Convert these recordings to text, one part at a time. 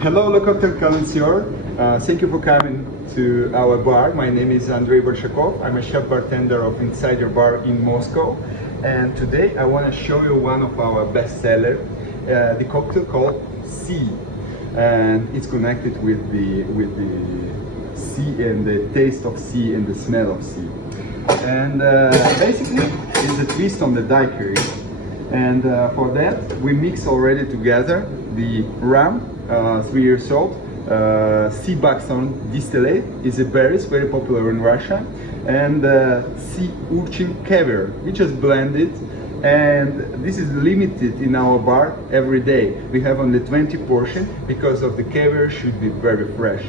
Hello, Le Cocktail Connoisseur. Thank you for coming to our bar. My name is Andrey Bolshakov. I'm a chef bartender of Insider Bar in Moscow. And today I want to show you one of our best sellers, the cocktail called Sea. And it's connected with the sea and the taste of sea and the smell of sea. And basically, it's a twist on the daiquiri. And for that, we mix already together the rum, 3 years old, sea buckthorn distillate is a berries very popular in Russia, and sea urchin caviar, which is blended, and this is limited in our bar every day. We have only 20 portions because of the caviar should be very fresh,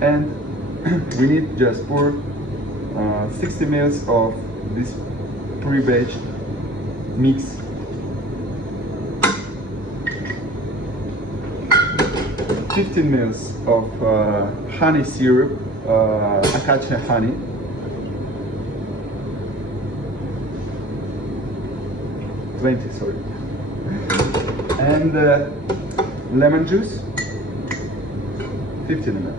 and we need just pour 60 ml of this pre-batched mix. 15 ml of honey syrup, acacia honey, and lemon juice, 15 ml.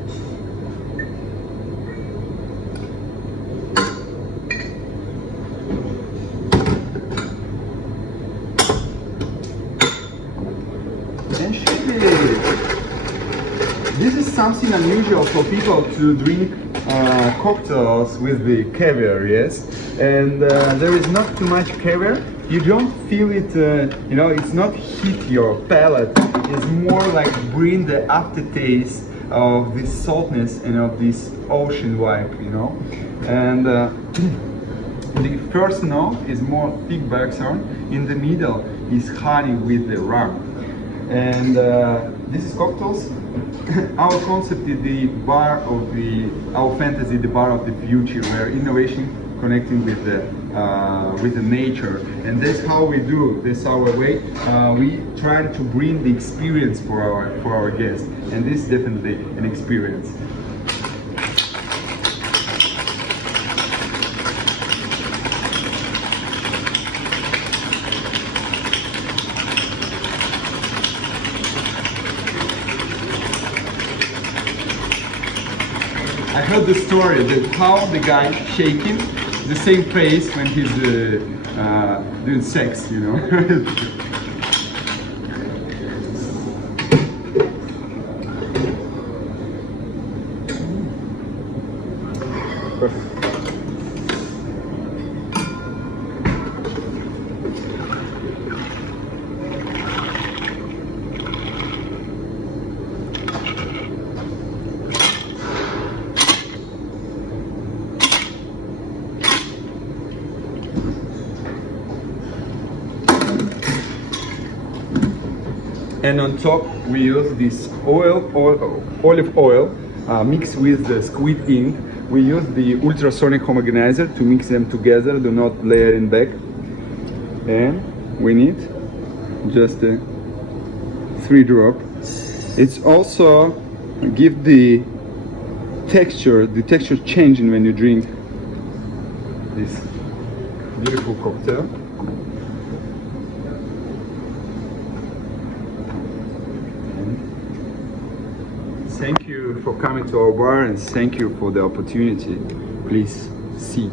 And shake it. This is something unusual for people to drink cocktails with the caviar, yes? And there is not too much caviar. You don't feel it, you know, it's not hit your palate. It's more like bring the aftertaste of this saltness and of this ocean vibe, you know? And the first note is more thick buckthorn. In the middle is honey with the rum. And this is cocktails. Our concept is the bar of our fantasy, the bar of the future, where innovation connecting with the nature, and that's how we do. That's our way. We try to bring the experience for our guests, and this is definitely an experience. I heard the story that how the guy shaking the same face when he's doing sex, you know. Perfect. And on top we use this olive oil mixed with the squid ink. We use the ultrasonic homogenizer to mix them together, do not layer in back. And we need just 3 drops. It's also give the texture changing when you drink this beautiful cocktail. Thank you for coming to our bar, and thank you for the opportunity. Please see.